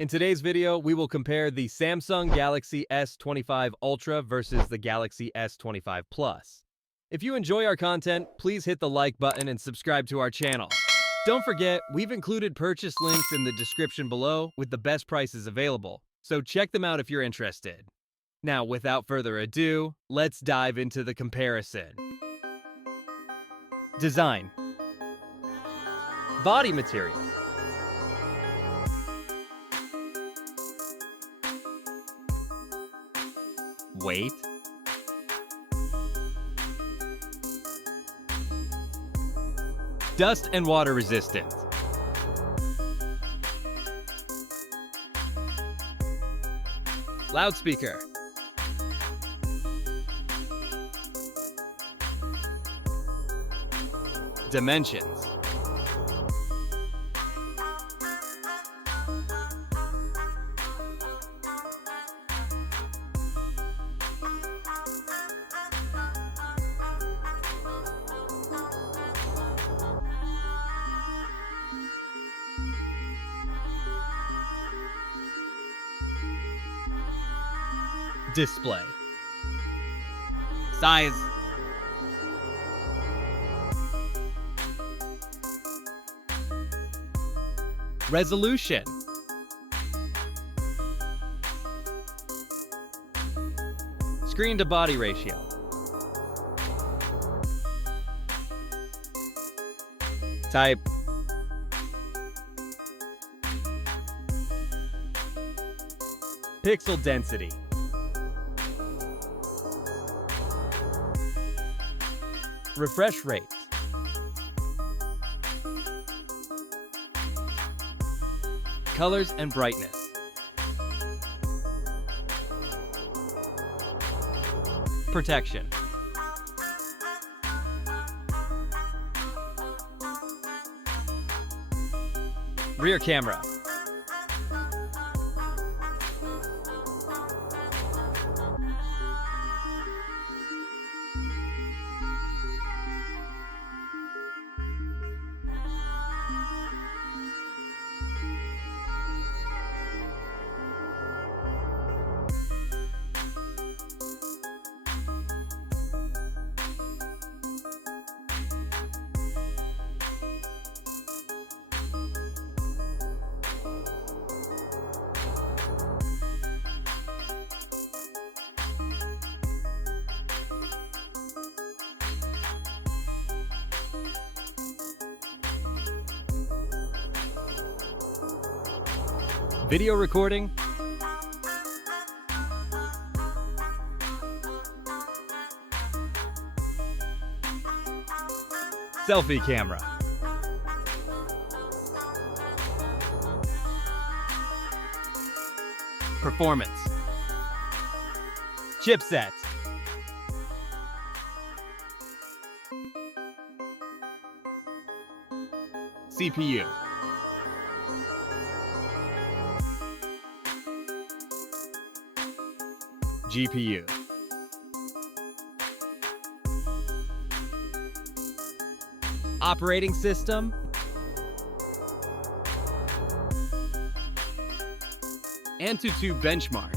In today's video, we will compare the Samsung Galaxy S25 Ultra versus the Galaxy S25 Plus. If you enjoy our content, please hit the like button and subscribe to our channel. Don't forget, we've included purchase links in the description below with the best prices available, so check them out if you're interested. Now, without further ado, let's dive into the comparison. Design. Body material. Weight. Dust and water resistance. Loudspeaker. Dimensions. Display. Size. Resolution. Screen to body ratio. Type. Pixel density. Refresh rate. Colors and brightness. Protection. Rear camera. Video recording. Selfie camera. Performance. Chipset. CPU. GPU. Operating system. Antutu benchmark.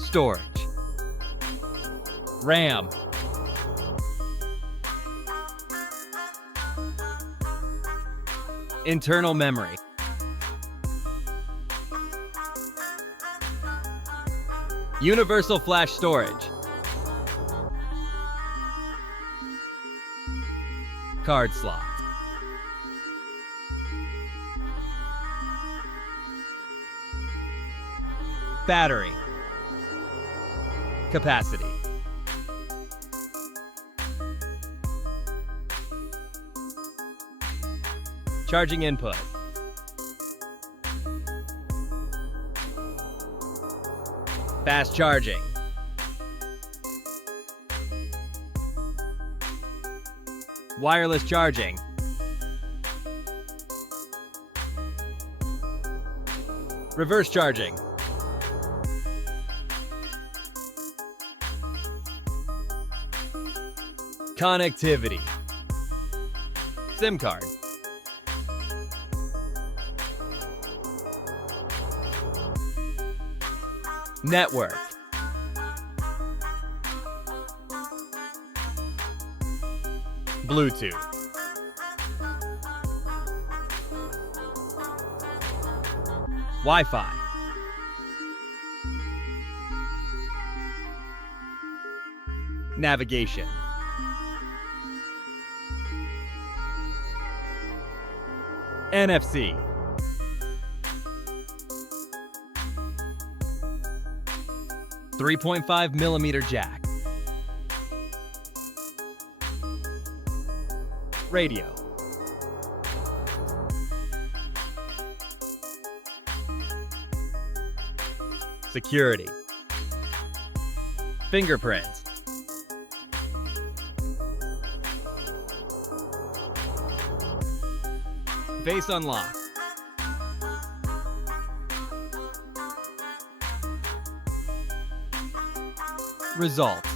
Storage. RAM. Internal memory. Universal flash storage. Card slot. Battery. Capacity. Charging input. Fast charging. Wireless charging. Reverse charging. Connectivity. SIM card. Network. Bluetooth. Wi-Fi. Navigation. NFC. 3.5mm jack. Radio. Security. Fingerprint. Face unlock. Result.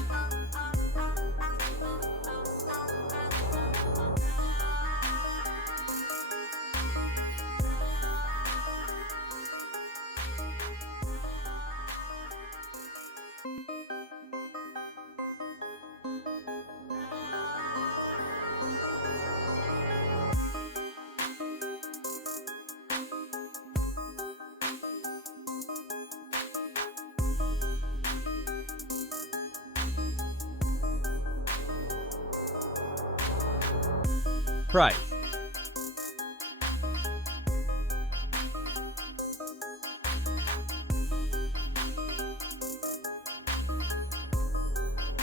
Price.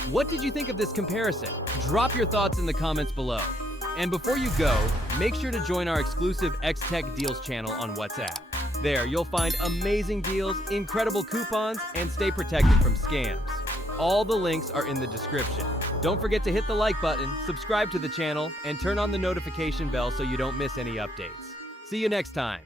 What did you think of this comparison? Drop your thoughts in the comments below. And before you go, make sure to join our exclusive X-Tech Deals channel on WhatsApp. There, you'll find amazing deals, incredible coupons, and stay protected from scams. All the links are in the description. Don't forget to hit the like button, subscribe to the channel, and turn on the notification bell so you don't miss any updates. See you next time.